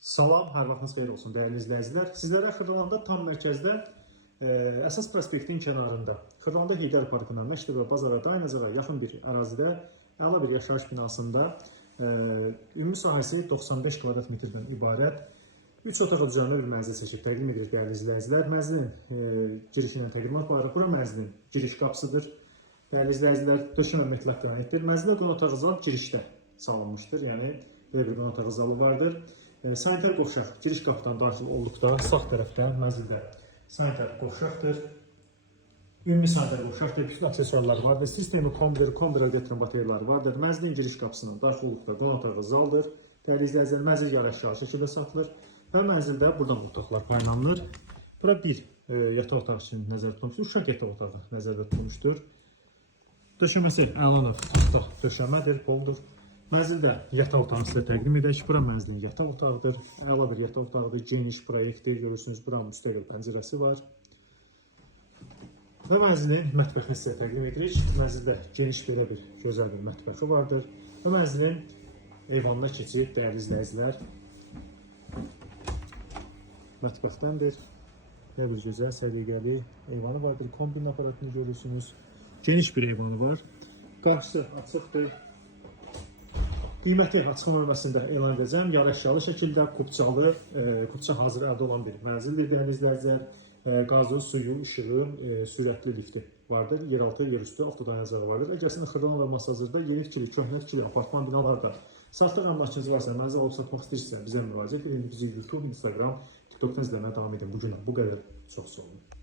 Salam, hər vaxtınız xeyir olsun dəyərli izləyicilər. Sizlərə Xırdalanda tam mərkəzdə əsas prospektin kənarında, Xırdalanda Heydər Parkından Məktəbə, Bazara, Dayanacara yaxın bir ərazidə əla bir yaşayış binasında ümumi sahəsi 95 kvadrat metrdən ibarət 3 otağa düzənli bir mənzil seçib təqdim edirik dəyərli izləyicilər. Mənzilin girişi ilə təqdimat var. Bura mənzilin giriş qapısıdır. Dəyərli izləyicilər, döşəmə mütləq qranitdir. Mənzildə qonaq otağı zal girişdə salınmışdır. Yəni belə bir qonaq otağı zalı vardır. Sanitar qovşaq giriş qapıdan daxil olduqda sağ tərəfdə mənzildə sanitar qovşaqdır. Ümumi sanitar qovşaqdır, bütün aksesuarlar vardır. Sistemi kombi radiatorun bateriyaları vardır. Mənzilin giriş qapısından daxil olduqda qonaq otağı zaldır. Dəyərli izləyicilər, mənzil yarı-aşağı şəkildə satılır və mənzildə buradan otaqlar paylanılır. Bura bir yataq otağı üçün nəzərdə tutulmuşdur, uşaq yataq otağı nəzərdə tutulmuşdur. Döşəməsi əlanır, taxta döşəmədir, boldur. Mənzildə yataq otağını sizə təqdim edək. Bura mənzilin yataq otağıdır. Əla bir yataq otağıdır, geniş proyektdir. Görürsünüz, buranın müstəqil pəncərəsi var. Və mənzilin mətbəxini sizə təqdim edirik. Mənzildə geniş belə bir gözəl bir mətbəxi vardır. Və mənzilin eyvanına keçib, dəyərli izləyicilər. Mətbəxdəndir. Belə bir gözəl, səliqəli eyvanı vardır. Kombin aparatını görürsünüz. Geniş bir eyvanı var. Qarşısı açıqdır. Qiyməti açıqlama bölməsində elan edəcəm. Yarı əşyalı şəkildə kupçalı, kupça hazır əldə olan bir mənzildir dəyərli izləyicilər. Qazı, suyu, işığı, sürətli lifti vardır. Yeraltı, yerüstü avtodayanıcıları vardır. Əgər sizin Xırdalanda və Masazırda yeni tikili, köhnə tikili apartman binalarda satlıq əmlakınız varsa, mənzil alıb satmaq istəyirsinizsə bizə müraciət edin. Bizi YouTube, Instagram, TikTokdan izləməyə davam edin. Bu gün bu qədər. Çox sağ olun.